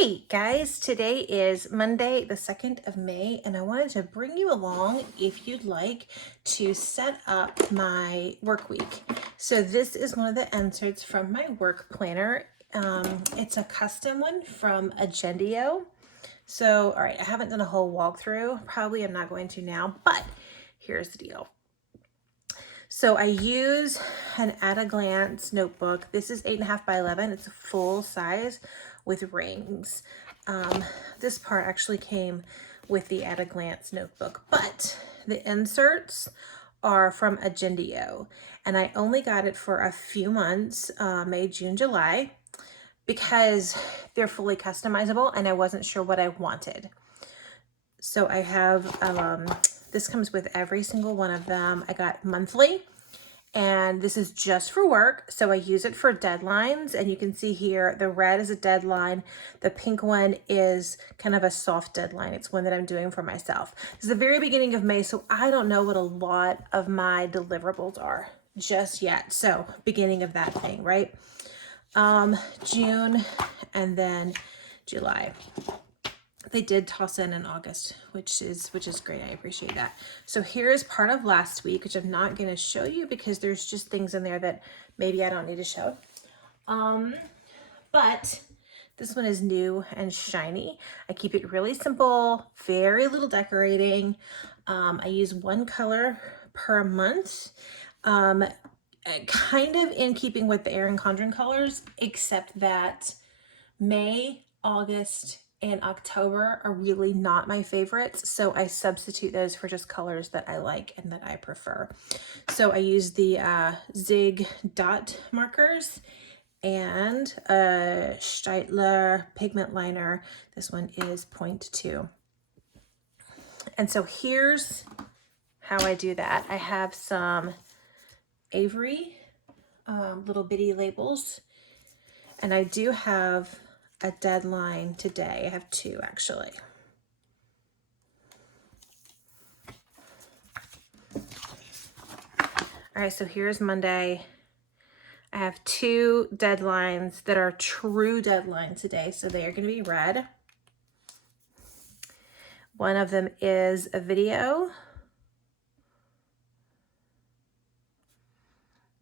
Hey guys, today is Monday, the 2nd of May, and I wanted to bring you along if you'd like to set up my work week. So this is one of the inserts from my work planner. It's a custom one from Agendio. So, all right, I haven't done a whole walkthrough. Probably I'm not going to now, but here's the deal. So I use an at-a-glance notebook. This is 8.5 by 11. It's a full size with rings. This part actually came with the at-a-glance notebook, but the inserts are from Agendio, and I only got it for a few months, May, June, July, because they're fully customizable and I wasn't sure what I wanted. So I have, this comes with every single one of them. I got monthly, and this is just for work. So I use it for deadlines, and you can see here, the red is a deadline. The pink one is kind of a soft deadline. It's one that I'm doing for myself. This is the very beginning of May, so I don't know what a lot of my deliverables are just yet. So beginning of that thing, right? June and then July. They did toss in August, which is great. I appreciate that. So here is part of last week, which I'm not going to show you because there's just things in there that maybe I don't need to show. But this one is new and shiny. I keep it really simple, very little decorating. I use one color per month. Kind of in keeping with the Erin Condren colors, except that May, August, and October are really not my favorites, so I substitute those for just colors that I like and that I prefer. So I use the Zig dot markers and a Steitler pigment liner. This one is 0.2. And so here's how I do that. I have some Avery little bitty labels, and I do have a deadline today. I have two actually. All right, so here's Monday. I have two deadlines that are true deadlines today, so they are going to be red. One of them is a video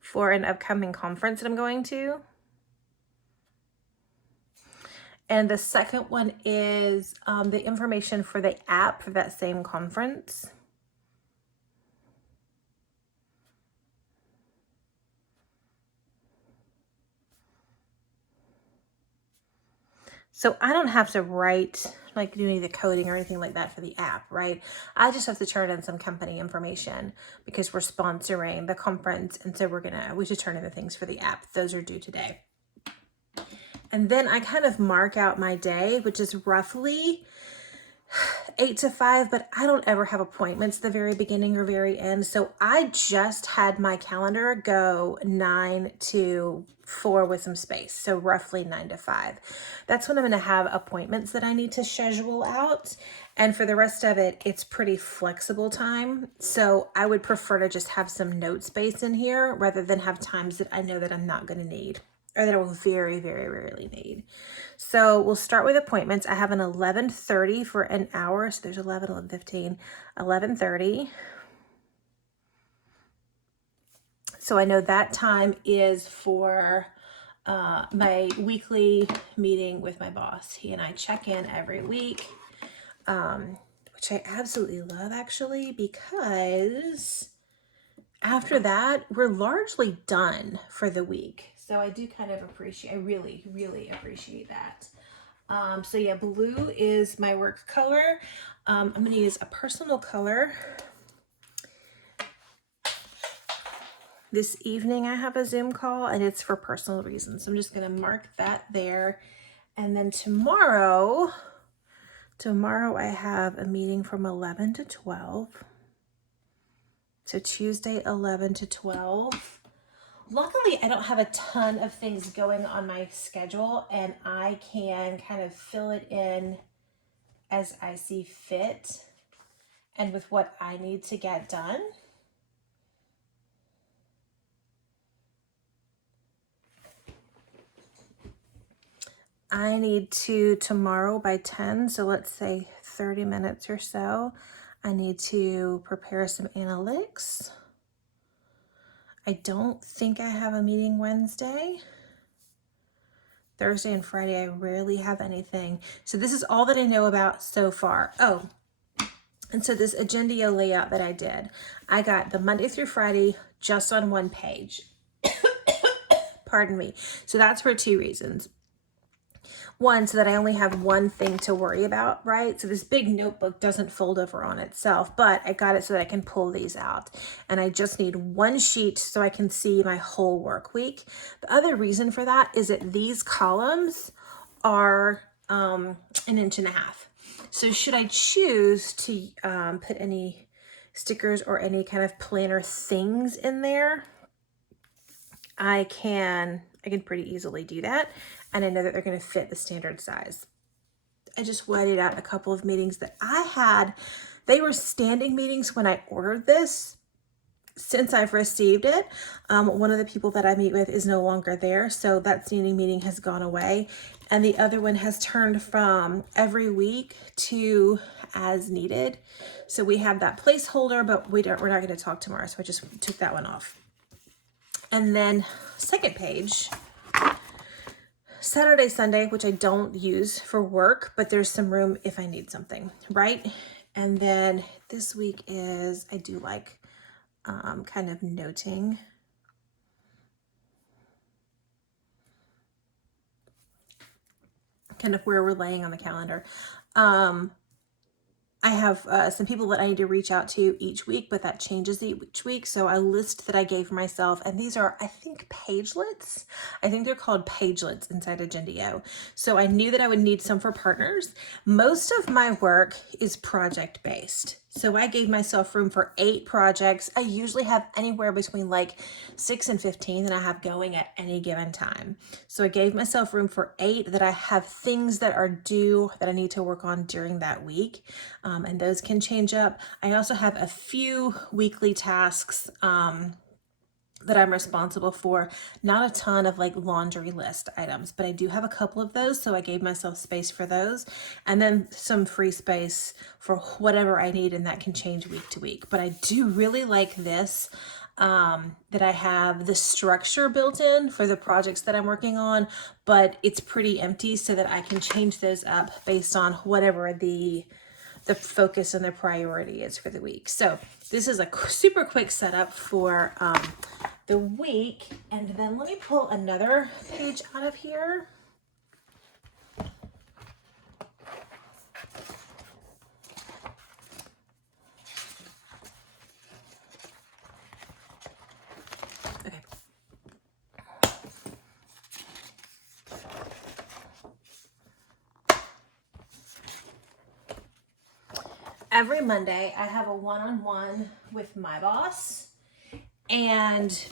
for an upcoming conference that I'm going to. And the second one is the information for the app for that same conference. So I don't have to write, like do any of the coding or anything like that for the app, right? I just have to turn in some company information because we're sponsoring the conference. And so we should turn in the things for the app. Those are due today. And then I kind of mark out my day, which is roughly 8 to 5, but I don't ever have appointments at the very beginning or very end. So I just had my calendar go 9 to 4 with some space. So roughly 9 to 5. That's when I'm going to have appointments that I need to schedule out. And for the rest of it, it's pretty flexible time. So I would prefer to just have some note space in here rather than have times that I know that I'm not going to need, or that I will very, very rarely need. So we'll start with appointments. I have an 11:30 for an hour. So there's 11, 11:15, 11:30. So I know that time is for my weekly meeting with my boss. He and I check in every week, which I absolutely love actually, because after that, we're largely done for the week. So I do kind of appreciate, I really, really appreciate that. So yeah, blue is my work color. I'm going to use a personal color. This evening I have a Zoom call and it's for personal reasons. So I'm just going to mark that there. And then tomorrow I have a meeting from 11 to 12. So Tuesday, 11 to 12. Luckily, I don't have a ton of things going on my schedule, and I can kind of fill it in as I see fit and with what I need to get done. I need to, tomorrow by 10, so let's say 30 minutes or so, I need to prepare some analytics. I don't think I have a meeting Wednesday. Thursday and Friday, I rarely have anything. So this is all that I know about so far. Oh, and so this Agendio layout that I did, I got the Monday through Friday just on one page. Pardon me. So that's for two reasons. One, so that I only have one thing to worry about, right? So this big notebook doesn't fold over on itself, but I got it so that I can pull these out. And I just need one sheet so I can see my whole work week. The other reason for that is that these columns are 1.5 inches. So should I choose to put any stickers or any kind of planner things in there, I can pretty easily do that. And I know that they're going to fit the standard size. I just whited out a couple of meetings that I had. They were standing meetings when I ordered this. Since I've received it, one of the people that I meet with is no longer there. So that standing meeting has gone away. And the other one has turned from every week to as needed. So we have that placeholder, but we're not going to talk tomorrow. So I just took that one off. And then second page, Saturday, Sunday, which I don't use for work, but there's some room if I need something, right? And then this week is, I do like kind of noting. Kind of where we're laying on the calendar. I have some people that I need to reach out to each week, but that changes each week. So a list that I gave myself, and these are, I think, pagelets. I think they're called pagelets inside Agendio. So I knew that I would need some for partners. Most of my work is project-based. So I gave myself room for 8 projects. I usually have anywhere between like 6 and 15 that I have going at any given time. So I gave myself room for 8 that I have things that are due that I need to work on during that week. And those can change up. I also have a few weekly tasks that I'm responsible for. Not a ton of like laundry list items, but I do have a couple of those. So I gave myself space for those, and then some free space for whatever I need. And that can change week to week. But I do really like this, that I have the structure built in for the projects that I'm working on, but it's pretty empty so that I can change those up based on whatever the focus and the priority is for the week. So this is a super quick setup for the week. And then let me pull another page out of here. Okay. Every Monday, I have a one-on-one with my boss. And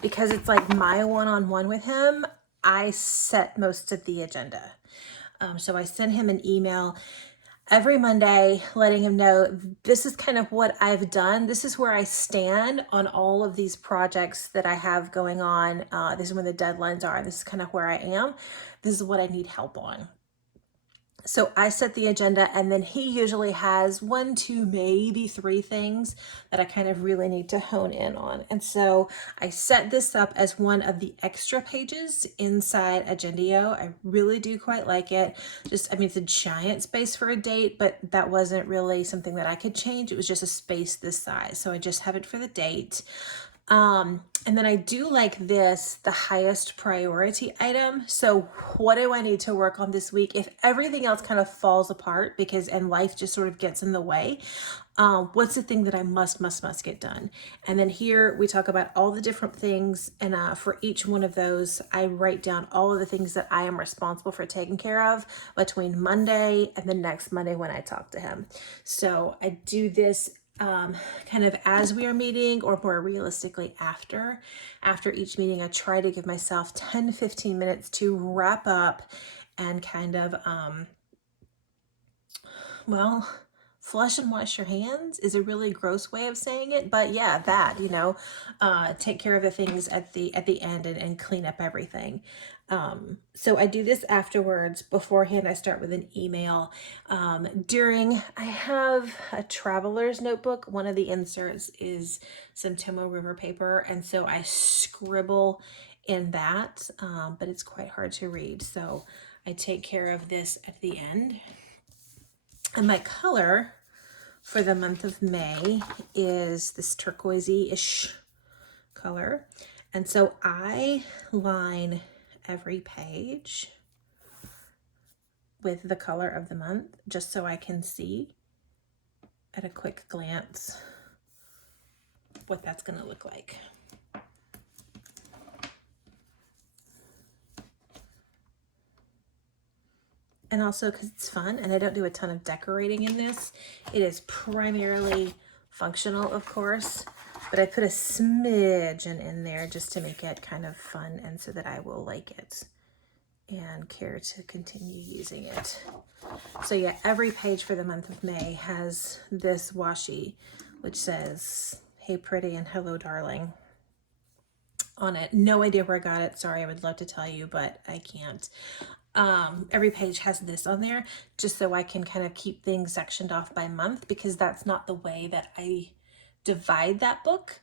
because it's like my one-on-one with him, I set most of the agenda. So I send him an email every Monday letting him know this is kind of what I've done. This is where I stand on all of these projects that I have going on. This is when the deadlines are. This is kind of where I am. This is what I need help on. So I set the agenda, and then he usually has 1, 2, maybe 3 things that I kind of really need to hone in on. And so I set this up as one of the extra pages inside Agendio. I really do quite like it. Just, I mean, it's a giant space for a date, but that wasn't really something that I could change. It was just a space this size. So I just have it for the date. And then I do like this, the highest priority item. So what do I need to work on this week? If everything else kind of falls apart and life just sort of gets in the way, what's the thing that I must get done? And then here we talk about all the different things. And for each one of those, I write down all of the things that I am responsible for taking care of between Monday and the next Monday when I talk to him. So I do this kind of as we are meeting, or more realistically after each meeting. I try to give myself 10-15 minutes to wrap up and kind of well, flush and wash your hands is a really gross way of saying it, but yeah, that, take care of the things at the end and clean up everything. So I do this afterwards. Beforehand, I start with an email. I have a traveler's notebook. One of the inserts is some Tomo River paper, and so I scribble in that, but it's quite hard to read. So I take care of this at the end. And my color for the month of May is this turquoisey-ish color. And so I line every page with the color of the month, just so I can see at a quick glance what that's going to look like. And also because it's fun and I don't do a ton of decorating in this. It is primarily functional, of course, but I put a smidgen in there just to make it kind of fun and so that I will like it and care to continue using it. So yeah, every page for the month of May has this washi, which says, "Hey pretty" and "Hello darling" on it. No idea where I got it. Sorry, I would love to tell you, but I can't. Every page has this on there just so I can kind of keep things sectioned off by month, because that's not the way that I divide that book.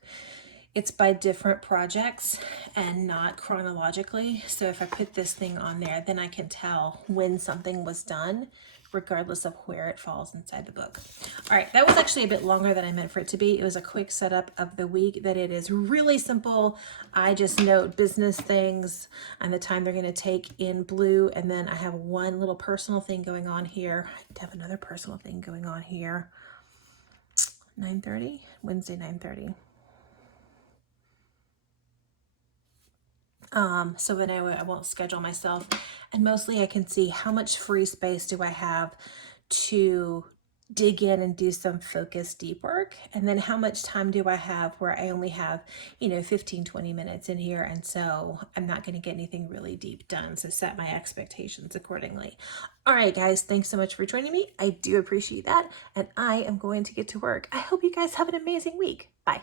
It's by different projects and not chronologically. So if I put this thing on there, then I can tell when something was done, regardless of where it falls inside the book. All right, that was actually a bit longer than I meant for it to be. It was a quick setup of the week. That it is really simple. I just note business things and the time they're going to take in blue, and then I have one little personal thing going on here. I have another personal thing going on here. 9:30, Wednesday 9:30. So then I won't schedule myself, and mostly I can see how much free space do I have to dig in and do some focused deep work, and then how much time do I have where I only have 15-20 minutes in here, and so I'm not going to get anything really deep done. So set my expectations accordingly. All right guys, thanks so much for joining me. I do appreciate that, and I am going to get to work. I hope you guys have an amazing week. Bye.